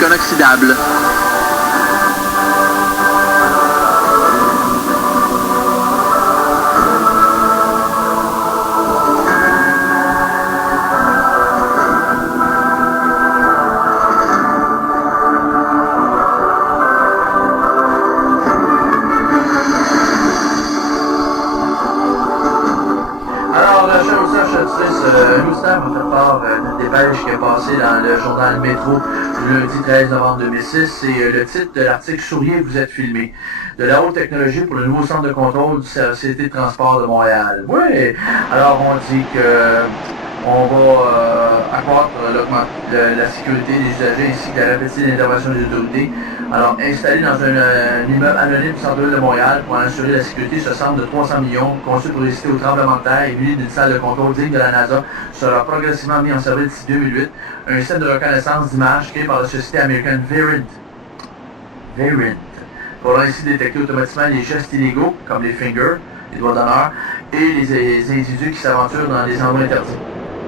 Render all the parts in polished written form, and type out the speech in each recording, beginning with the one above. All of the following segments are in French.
plastique inoxydable. On fait part d'une dépêche qui est passée dans le journal Métro le lundi 13 novembre 2006 et le titre de l'article Souriez, vous êtes filmé. De la haute technologie pour le nouveau centre de contrôle du Société de transport de Montréal. Oui, alors on dit que on va accroître la sécurité des usagers ainsi que la rapidité d'intervention des autorités. Alors, installé dans un immeuble anonyme du centre-ville de Montréal pour en assurer la sécurité, ce centre de 300 millions, conçu pour résister au tremblement de terre et muni d'une salle de contrôle digne de la NASA, sera progressivement mis en service d'ici 2008. Un système de reconnaissance d'images créé par la société américaine Verint pourra ainsi détecter automatiquement les gestes illégaux, comme les fingers, les doigts d'honneur, et les individus qui s'aventurent dans des endroits interdits.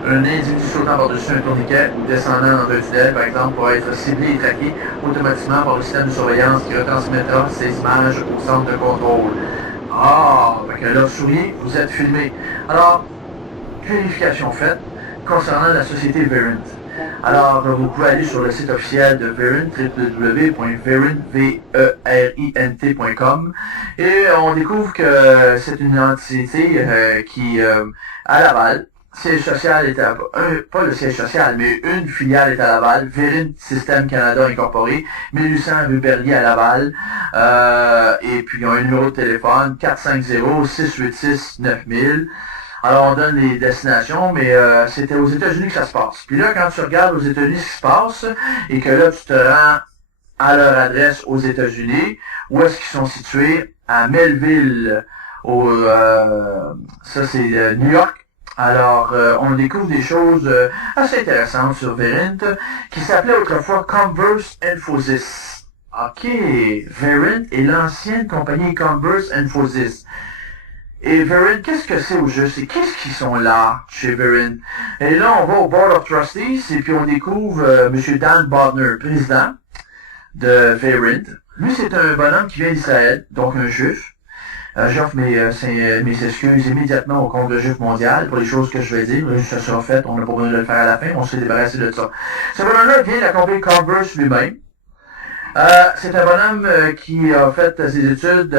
Un individu sautant par-dessus un tourniquet ou descendant dans un tunnel, par exemple, pourra être ciblé et traqué automatiquement par le système de surveillance qui retransmettra ces images au centre de contrôle. Ah, avec là, souriez, vous êtes filmé. Alors, vérification faite concernant la société Verint. Alors, vous pouvez aller sur le site officiel de Verint, www.verint.com, et on découvre que c'est une entité qui, à Laval, siège social est à, pas le siège social, mais une filiale est à Laval, Verint System Canada Incorporé, 1800 rue Berlier à Laval, et puis ils ont un numéro de téléphone, 450-686-9000. Alors on donne les destinations, mais c'était aux États-Unis que ça se passe. Puis là, quand tu regardes aux États-Unis ce qui se passe, et que là tu te rends à leur adresse aux États-Unis, où est-ce qu'ils sont situés? À Melville, ça c'est New York. Alors, on découvre des choses assez intéressantes sur Verint, qui s'appelait autrefois Converse Infosys. OK, Verint est l'ancienne compagnie Converse Infosys. Et Verint, qu'est-ce que c'est au juste? Et qu'est-ce qu'ils sont là, chez Verint? Et là, on va au Board of Trustees, et puis on découvre M. Dan Bodner, président de Verint. Lui, c'est un bonhomme qui vient d'Israël, donc un juif. J'offre mes excuses immédiatement au Congrès juif mondial pour les choses que je vais dire. Ça sera fait, on n'a pas besoin de le faire à la fin, on s'est débarrassé de ça. Ce bonhomme-là vient de la compagnie Converse lui-même. C'est un bonhomme qui a fait ses études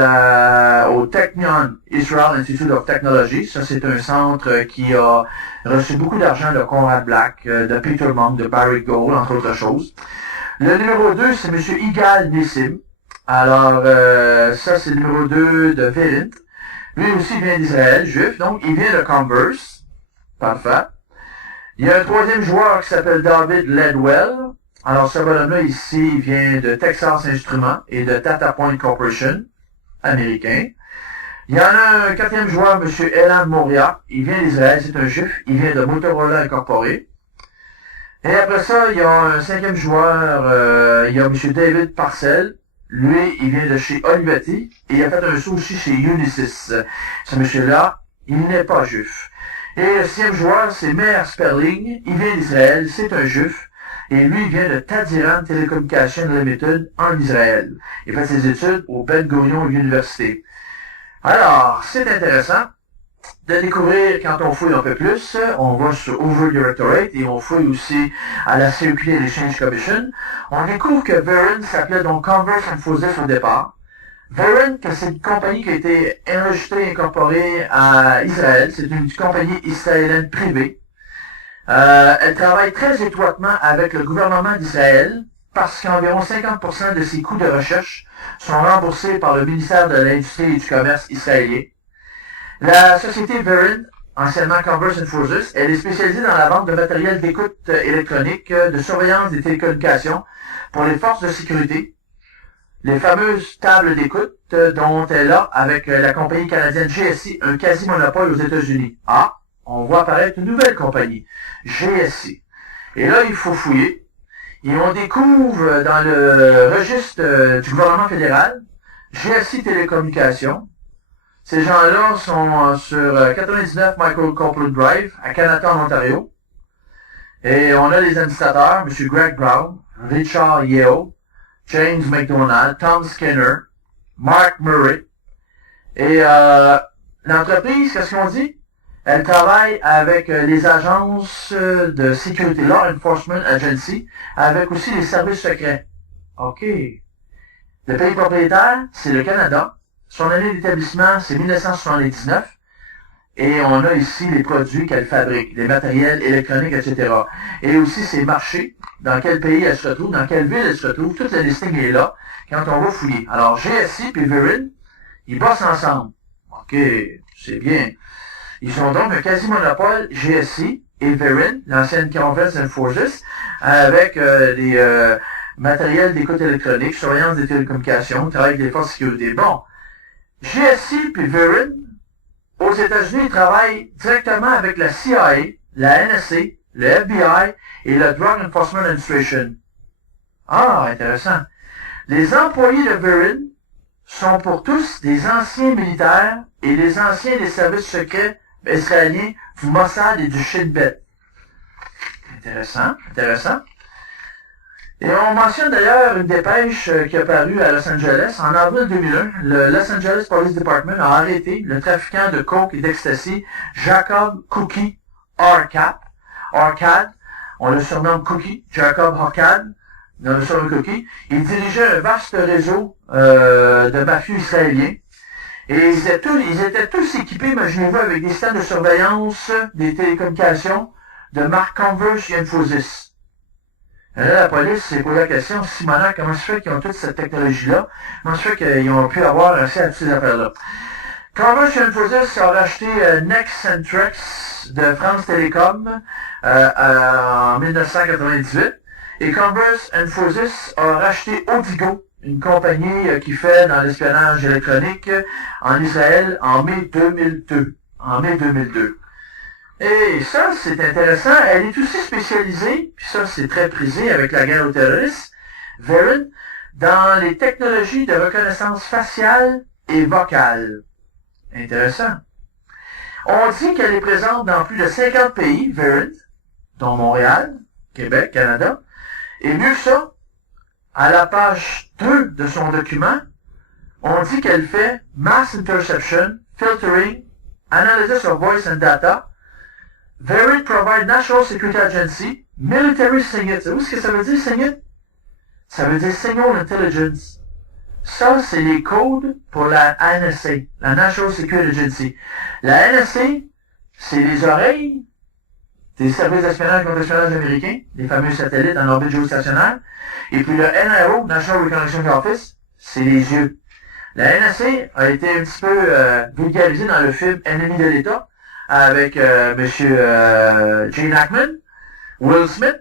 au Technion Israel Institute of Technology. Ça, c'est un centre qui a reçu beaucoup d'argent de Conrad Black, de Peter Monk, de Barry Gold, entre autres choses. Le numéro 2, c'est M. Igal Nissim. Alors, ça, c'est le numéro 2 de Verint. Lui aussi vient d'Israël, juif, donc il vient de Converse. Parfait. Il y a un troisième joueur qui s'appelle David Ledwell. Alors, ce bonhomme-là, ici, il vient de Texas Instruments et de Data Point Corporation, américain. Il y en a un quatrième joueur, M. Elan Moria. Il vient d'Israël, c'est un juif. Il vient de Motorola Incorporé. Et après ça, il y a un cinquième joueur, il y a M. David Parcell. Lui, il vient de chez Olivetti et il a fait un saut aussi chez Unisys. Ce monsieur-là, il n'est pas juif. Et le sixième joueur, c'est Meir Sperling. Il vient d'Israël, c'est un juif. Et lui, il vient de Tadiran Telecommunications Limited en Israël. Il fait ses études au Ben Gurion University. Alors, c'est intéressant de découvrir quand on fouille un peu plus. On va sur Over Directorate et on fouille aussi à la CEQ et l'Exchange Commission. On découvre que Verint s'appelait donc Converse Infosys au départ. Verint, c'est une compagnie qui a été enregistrée et incorporée à Israël. C'est une compagnie israélienne privée. Elle travaille très étroitement avec le gouvernement d'Israël parce qu'environ 50% de ses coûts de recherche sont remboursés par le ministère de l'Industrie et du Commerce israélien. La société Verint, anciennement Converse Infosys, elle est spécialisée dans la vente de matériel d'écoute électronique, de surveillance des télécommunications pour les forces de sécurité, les fameuses tables d'écoute dont elle a avec la compagnie canadienne GSI un quasi-monopole aux États-Unis. Ah, on voit apparaître une nouvelle compagnie, GSI. Et là, il faut fouiller. Et on découvre dans le registre du gouvernement fédéral, GSI Télécommunications. Ces gens-là sont sur 99 Michael Copeland Drive, à Canada, en Ontario. Et on a les administrateurs, M. Greg Brown, Richard Yeo, James McDonald, Tom Skinner, Mark Murray. Et l'entreprise, qu'est-ce qu'on dit? Elle travaille avec les agences de sécurité, Law Enforcement Agency, avec aussi les services secrets. OK. Le pays propriétaire, c'est le Canada. Son année d'établissement, c'est 1979. Et on a ici les produits qu'elle fabrique, les matériels électroniques, etc. Et aussi ses marchés, dans quel pays elle se retrouve, dans quelle ville elle se retrouve, toute la listing est là, quand on va fouiller. Alors, GSI et Verin, ils bossent ensemble. OK, c'est bien. Ils ont donc un quasi-monopole GSI et Verin, l'ancienne Converse and Forces, avec les matériels d'écoute électronique, surveillance des télécommunications, travail avec les forces de sécurité. Bon, GSI puis Verin, aux États-Unis, ils travaillent directement avec la CIA, la NSA, le FBI et le Drug Enforcement Administration. Ah, intéressant. Les employés de Verin sont pour tous des anciens militaires et des anciens des services secrets israéliens du Mossad et du Shin Bet. Intéressant, intéressant. Et on mentionne d'ailleurs une dépêche qui a paru à Los Angeles. En avril 2001, le Los Angeles Police Department a arrêté le trafiquant de coke et d'ecstasy Jacob Cookie Arcade, on le surnomme Cookie, Jacob Arcade, on le surnomme Cookie. Il dirigeait un vaste réseau de mafieux israéliens. Et ils étaient tous équipés, imaginez-vous, avec des systèmes de surveillance des télécommunications de marque Converse et Infosys. Et là, la police s'est posé la question, Simonac, comment se fait qu'ils ont toute cette technologie-là? Comment se fait qu'ils ont pu avoir accès à toutes ces affaires-là? Converse et Infosys a racheté Nexentrex de France Télécom en 1998. Et Converse Infosys a racheté Odigo, une compagnie qui fait dans l'espionnage électronique en Israël en mai 2002. Et ça, c'est intéressant. Elle est aussi spécialisée, puis ça, c'est très prisé avec la guerre aux terroristes, Verin, dans les technologies de reconnaissance faciale et vocale. Intéressant. On dit qu'elle est présente dans plus de 50 pays, Verin, dont Montréal, Québec, Canada. Et mieux que ça, à la page 2 de son document, on dit qu'elle fait Mass Interception, Filtering, Analysis of Voice and Data, Verin provide National Security Agency, Military SIGINT. Vous savez ce que ça veut dire, SIGINT? Ça veut dire Signal Intelligence. Ça, c'est les codes pour la NSA, la National Security Agency. La NSA, c'est les oreilles des services d'espionnage et contre-espionnage américains, les fameux satellites en orbite géostationnaire. Et puis le NRO, National Reconnaissance Office, c'est les yeux. La NSA a été un petit peu vulgarisée dans le film Ennemi de l'État, avec Monsieur Gene Hackman, Will Smith.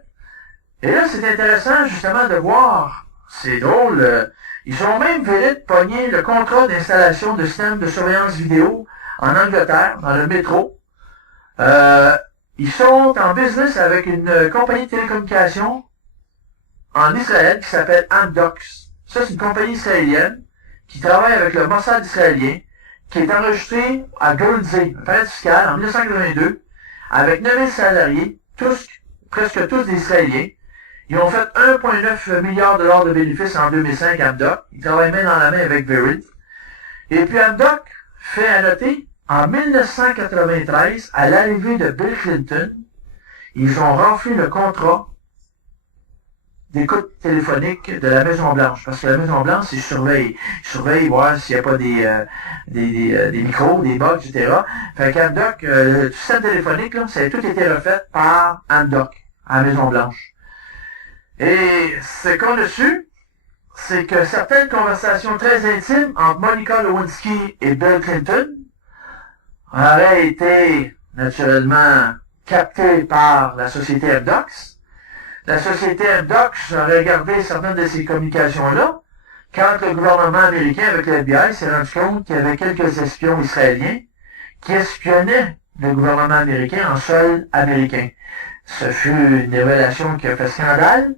Et là, c'est intéressant justement de voir, c'est drôle, ils ont même venu de pogner le contrat d'installation de systèmes de surveillance vidéo en Angleterre, dans le métro. Ils sont en business avec une compagnie de télécommunications en Israël qui s'appelle Amdocs. Ça, c'est une compagnie israélienne qui travaille avec le Mossad israélien, qui est enregistré à Guernsey, un paradis fiscal, en 1982, avec 9000 salariés, presque tous des Israéliens. Ils ont fait 1,9 milliard de dollars de bénéfices en 2005, Amdoc. Ils travaillent main dans la main avec Verin. Et puis Amdoc fait à noter, en 1993, à l'arrivée de Bill Clinton, ils ont rempli le contrat d'écoute téléphonique de la Maison-Blanche. Parce que la Maison-Blanche, ils surveillent voir s'il n'y a pas des micros, des bugs, etc. Fait qu'Amdoc, le système téléphonique, là, ça a tout été refait par Amdoc, à la Maison-Blanche. Et ce qu'on a su, c'est que certaines conversations très intimes entre Monica Lewinsky et Bill Clinton auraient été, naturellement, captées par la société Amdocs. La société Amdocs aurait regardé certaines de ces communications-là, quand le gouvernement américain, avec le FBI, s'est rendu compte qu'il y avait quelques espions israéliens qui espionnaient le gouvernement américain en sol américain. Ce fut une révélation qui a fait scandale,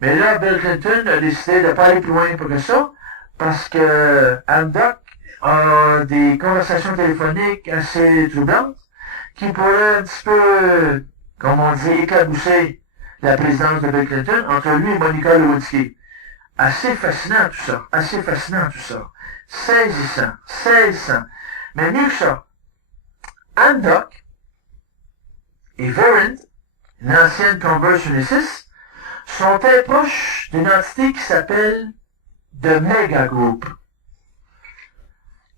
mais là, Bill Clinton a décidé de ne pas aller plus loin que ça, parce que Amdoc a des conversations téléphoniques assez troublantes, qui pourraient un petit peu, comme on dit, éclabousser la présidence de Bill Clinton entre lui et Monica Lewinsky. Assez fascinant tout ça, assez fascinant tout ça. Saisissant, saisissant. Mais mieux que ça, Amdoc et Verint, une ancienne Converse Unisys, sont très proches d'une entité qui s'appelle The Mega Group.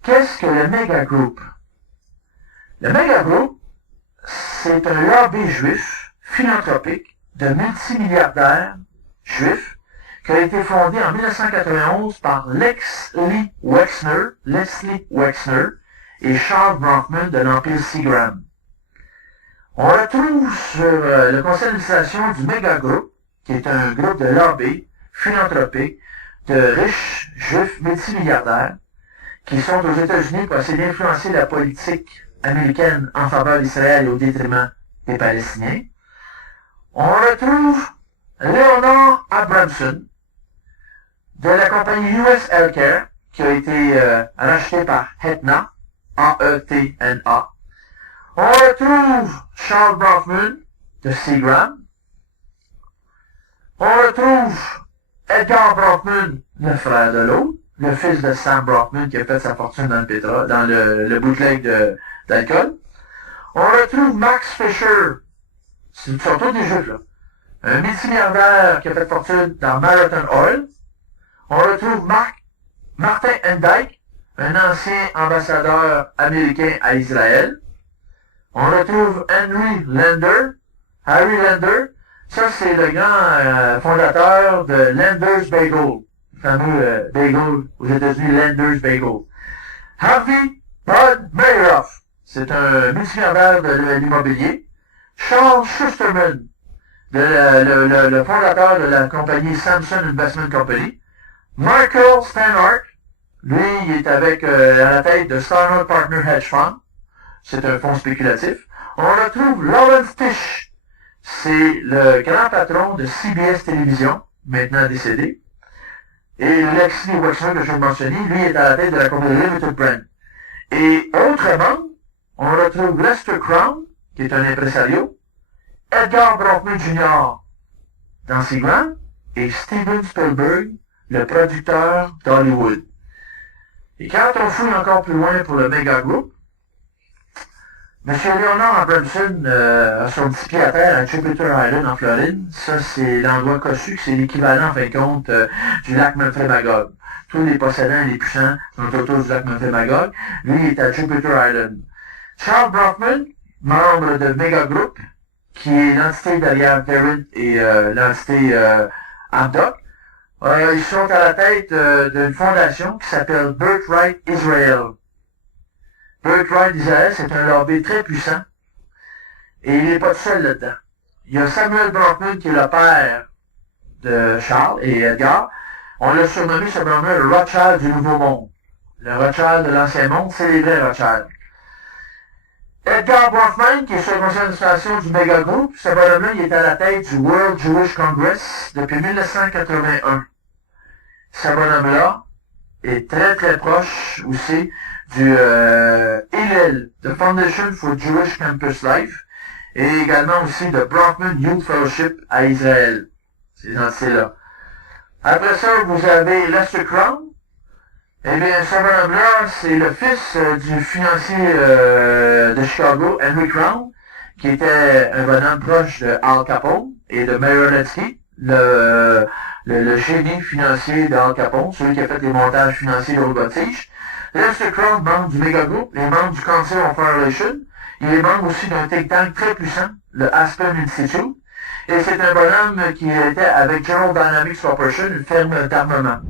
Qu'est-ce que le Mega Group? Le Mega Group, c'est un lobby juif, philanthropique, de multimilliardaires juifs, qui a été fondé en 1991 par Leslie Wexner et Charles Bronfman de l'Empire Seagram. On retrouve sur le conseil d'administration du Mega Group, qui est un groupe de lobby philanthropique de riches juifs multimilliardaires qui sont aux États-Unis pour essayer d'influencer la politique américaine en faveur d'Israël et au détriment des Palestiniens. On retrouve Leonard Abramson de la compagnie US Healthcare qui a été rachetée par Aetna, A-E-T-N-A. On retrouve Charles Bronfman de Seagram. On retrouve Edgar Bronfman, le frère de l'autre, le fils de Sam Bronfman qui a fait sa fortune dans le pétrole, dans le bootleg d'alcool. On retrouve Max Fisher, c'est surtout des juifs là, un multimilliardaire qui a fait fortune dans Marathon Oil. On retrouve Martin Hendyke, un ancien ambassadeur américain à Israël. On retrouve Harry Lander, ça c'est le grand fondateur de Lander's Bagel, le fameux bagel aux États-Unis, Lander's Bagel. Harvey Bud Mayeroff, c'est un multimilliardaire de l'immobilier. Charles Schusterman, le fondateur de la compagnie Samson Investment Company. Michael Steinhardt, lui, il est avec à la tête de Steinhardt Partner Hedge Fund. C'est un fonds spéculatif. On retrouve Lawrence Tisch. C'est le grand patron de CBS Télévision, maintenant décédé. Et Leslie Wexner, que je viens de mentionner, lui est à la tête de la compagnie Limited Brand. Et autrement, on retrouve Lester Crown, qui est un impresario, Edgar Bronfman Jr. dans Seagram, et Steven Spielberg, le producteur d'Hollywood. Et quand on fouille encore plus loin pour le Mega Group, M. Leonard Abramson a son petit pied à terre à Jupiter Island en Floride. Ça, c'est l'endroit cossu, c'est l'équivalent, en fin de compte, du lac Memphremagog. Tous les possédants et les puissants sont autour du lac Memphremagog. Lui, il est à Jupiter Island. Charles Bronfman, membre de Mega Group, qui est l'entité derrière Verint et l'entité Amdoc, ils sont à la tête d'une fondation qui s'appelle Birthright Israel. Birthright Israel, c'est un lobby très puissant. Et il n'est pas tout seul là-dedans. Il y a Samuel Bronfman qui est le père de Charles et Edgar. On l'a surnommé simplement le Rothschild du Nouveau Monde. Le Rothschild de l'Ancien Monde, c'est les vrais Rothschild. Edgar Bronfman, qui est sur le conseil d'administration du Mega Group, ce bonhomme-là, il est à la tête du World Jewish Congress depuis 1981. Ce bonhomme-là est très très proche aussi du Hillel, The Foundation for Jewish Campus Life, et également aussi de Bronfman Youth Fellowship à Israël. Ces entités-là. Après ça, vous avez Lester Crown. Eh bien, ce bonhomme-là, c'est le fils du financier de Chicago, Henry Crown, qui était un bonhomme proche de Al Capone et de Meyer Lansky, le génie financier de Al Capone, celui qui a fait les montages financiers de Robotige. Lester Crown, membre du Mega Group, est membre du Council on Foreign Relations. Il est membre aussi d'un think tank très puissant, le Aspen Institute. Et c'est un bonhomme qui était avec General Dynamics Corporation, une firme d'armement.